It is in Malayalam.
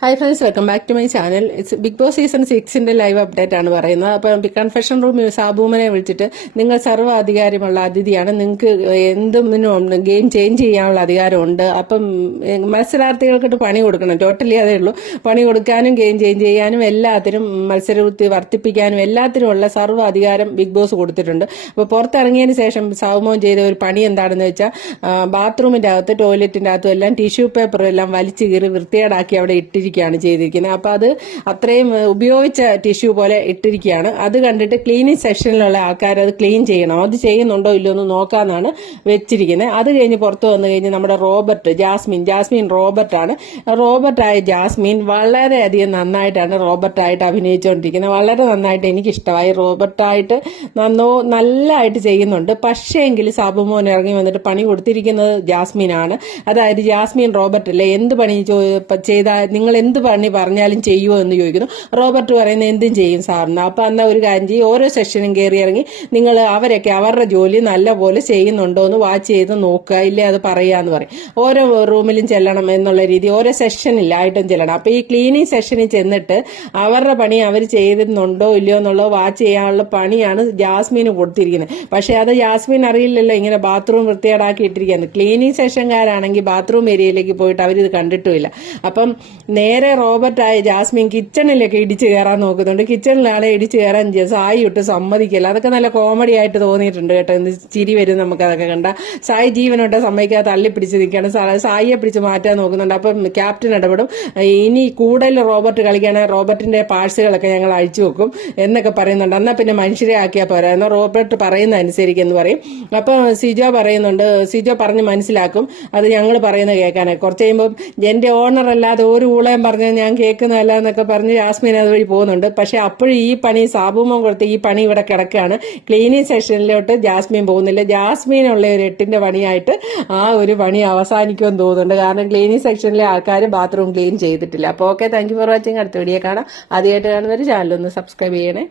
Hi friends welcome back to my channel it's Big Boss season സിക്സിന്റെ live update ആണ് പറയുന്നത്. അപ്പം കൺഫെഷൻ റൂം സാബൂമനെ വിളിച്ചിട്ട് നിങ്ങൾ സർവ അധികാരമുള്ള അതിഥിയാണ്. നിങ്ങൾക്ക് എന്തും ഗെയിം ചേഞ്ച് ചെയ്യാനുള്ള അധികാരമുണ്ട്. അപ്പം മത്സരാർത്ഥികൾക്കിട്ട് പണി കൊടുക്കണം. ടോട്ടലി അതേ ഉള്ളൂ. പണി കൊടുക്കാനും ഗെയിം ചേഞ്ച് ചെയ്യാനും എല്ലാത്തിനും മത്സരവൃത്തി വർദ്ധിപ്പിക്കാനും എല്ലാത്തിനുമുള്ള സർവ അധികാരം ബിഗ് ബോസ് കൊടുത്തിട്ടുണ്ട്. അപ്പോൾ പുറത്തിറങ്ങിയതിന് ശേഷം സാബുമോൻ ചെയ്ത ഒരു പണി എന്താണെന്ന് വെച്ചാൽ ബാത്റൂമിന്റെ അകത്ത് ടോയ്ലറ്റിന്റെ അകത്തും എല്ലാം ടിഷ്യൂ പേപ്പർ എല്ലാം വലിച്ചു കീറി വൃത്തികേടാക്കി അവിടെ ഇട്ടിരിക്കുകയാണ് ചെയ്തിരിക്കുന്നത്. അപ്പോൾ അത് അത്രയും ഉപയോഗിച്ച ടിഷ്യൂ പോലെ ഇട്ടിരിക്കുകയാണ്. അത് കണ്ടിട്ട് ക്ലീനിങ് സെക്ഷനിലുള്ള ആൾക്കാർ അത് ക്ലീൻ ചെയ്യണം. അത് ചെയ്യുന്നുണ്ടോ ഇല്ലയോ എന്ന് നോക്കാമെന്നാണ് വെച്ചിരിക്കുന്നത്. അത് കഴിഞ്ഞ് പുറത്ത് വന്നു കഴിഞ്ഞ് നമ്മുടെ റോബർട്ട് ജാസ്മിൻ ജാസ്മിൻ റോബർട്ടാണ്. റോബർട്ടായ ജാസ്മിൻ വളരെയധികം നന്നായിട്ടാണ് റോബർട്ടായിട്ട് അഭിനയിച്ചുകൊണ്ടിരിക്കുന്നത് വളരെ നന്നായിട്ട് എനിക്കിഷ്ടമായി. റോബർട്ടായിട്ട് നന്നോ നല്ലതായിട്ട് ചെയ്യുന്നുണ്ട്. പക്ഷേ പക്ഷേങ്കിൽ സാബുമോൻ ഇറങ്ങി വന്നിട്ട് പണി കൊടുത്തിരിക്കുന്നത് ജാസ്മിനാണ്. അതായത് ജാസ്മിൻ റോബർട്ട് അല്ലേ എന്ത് പണി ചെയ്താൽ നിങ്ങൾ എന്ത് പണി പറഞ്ഞാലും ചെയ്യുമോ എന്ന് ചോദിക്കുന്നു. റോബർട്ട് പറയുന്നത് എന്തും ചെയ്യും സാറിന് അപ്പം എന്നാൽ ഒരു കാര്യം ചെയ്യും. ഓരോ സെഷനും കയറി ഇറങ്ങി നിങ്ങൾ അവരൊക്കെ അവരുടെ ജോലി നല്ലപോലെ ചെയ്യുന്നുണ്ടോ എന്ന് വാച്ച് ചെയ്ത് നോക്കുക. ഇല്ലേ അത് പറയാന്ന് പറയും. ഓരോ റൂമിലും ചെല്ലണം എന്നുള്ള രീതി. ഓരോ സെഷനിലായിട്ടും ചെല്ലണം. അപ്പം ഈ ക്ലീനിങ് സെഷനിൽ ചെന്നിട്ട് അവരുടെ പണി അവർ ചെയ്യുന്നുണ്ടോ ഇല്ലയോ എന്നുള്ളത് വാച്ച് ചെയ്യാനുള്ള പണിയാണ് ജാസ്മിന് കൊടുത്തിരിക്കുന്നത്. പക്ഷേ അത് ജാസ്മിൻ അറിയില്ലല്ലോ. ഇങ്ങനെ ബാത്റൂം വൃത്തികേടാക്കി ഇട്ടിരിക്കുന്നത് ക്ലീനിങ് സെഷൻകാരാണെങ്കിൽ ബാത്റൂം ഏരിയയിലേക്ക് പോയിട്ട് അവരിത് കണ്ടിട്ടുമില്ല. അപ്പം നേരെ റോബർട്ടായ ജാസ്മിൻ കിച്ചണിലൊക്കെ ഇടിച്ചു കയറാൻ നോക്കുന്നുണ്ട്. കിച്ചണിലാളെ ഇടിച്ചു കയറാൻ സായി ഇട്ട് സമ്മതിക്കില്ല. അതൊക്കെ നല്ല കോമഡി ആയിട്ട് തോന്നിയിട്ടുണ്ട് കേട്ടോ. ഇന്ന് ചിരി വരും നമുക്ക് അതൊക്കെ കണ്ട. സായി ജീവനോട്ട് സമ്മതിക്കാതെ തള്ളി പിടിച്ച് നിൽക്കുകയാണ് സായിയെ പിടിച്ച് മാറ്റാൻ നോക്കുന്നുണ്ട്. അപ്പം ക്യാപ്റ്റൻ ഇടപെടും. ഇനി കൂടുതൽ റോബർട്ട് കളിക്കുകയാണെങ്കിൽ റോബർട്ടിന്റെ പാഴ്സുകളൊക്കെ ഞങ്ങൾ അഴിച്ചു വെക്കും എന്നൊക്കെ പറയുന്നുണ്ട്. എന്നാൽ പിന്നെ മനുഷ്യരെ ആക്കിയാൽ പോരാ. എന്നാൽ റോബർട്ട് പറയുന്ന അനുസരിക്കെന്ന് പറയും. അപ്പം സിജോ പറയുന്നുണ്ട്. സിജോ പറഞ്ഞ് മനസ്സിലാക്കും. അത് ഞങ്ങൾ പറയുന്നത് കേൾക്കാനായി കുറച്ച് കഴിയുമ്പോൾ എന്റെ ഓണർ അല്ലാതെ ഒരു ഊളയും പറഞ്ഞ് ഞാൻ കേൾക്കുന്നതല്ല എന്നൊക്കെ പറഞ്ഞ് ജാസ്മിൻ അതുവഴി പോകുന്നുണ്ട്. പക്ഷേ അപ്പോഴും ഈ പണി സാബുമോൻ കൊടുത്ത് ഈ പണി ഇവിടെ കിടക്കുകയാണ്. ക്ലീനിങ് സെഷനിലോട്ട് ജാസ്മിൻ പോകുന്നില്ല. ജാസ്മിനുള്ള ഒരു എട്ടിന്റെ പണിയായിട്ട് ആ ഒരു പണി അവസാനിക്കുമെന്ന് തോന്നുന്നുണ്ട്. കാരണം ക്ലീനിങ് സെക്ഷനിലെ ആൾക്കാർ ബാത്റൂം ക്ലീൻ ചെയ്തിട്ടില്ല. അപ്പോൾ ഓക്കെ താങ്ക് ഫോർ വാച്ചിങ് അടുത്ത വീഡിയോ കാണാം. ആദ്യമായിട്ട് കാണുന്നവർ ചാനലൊന്ന് സബ്സ്ക്രൈബ് ചെയ്യണേ.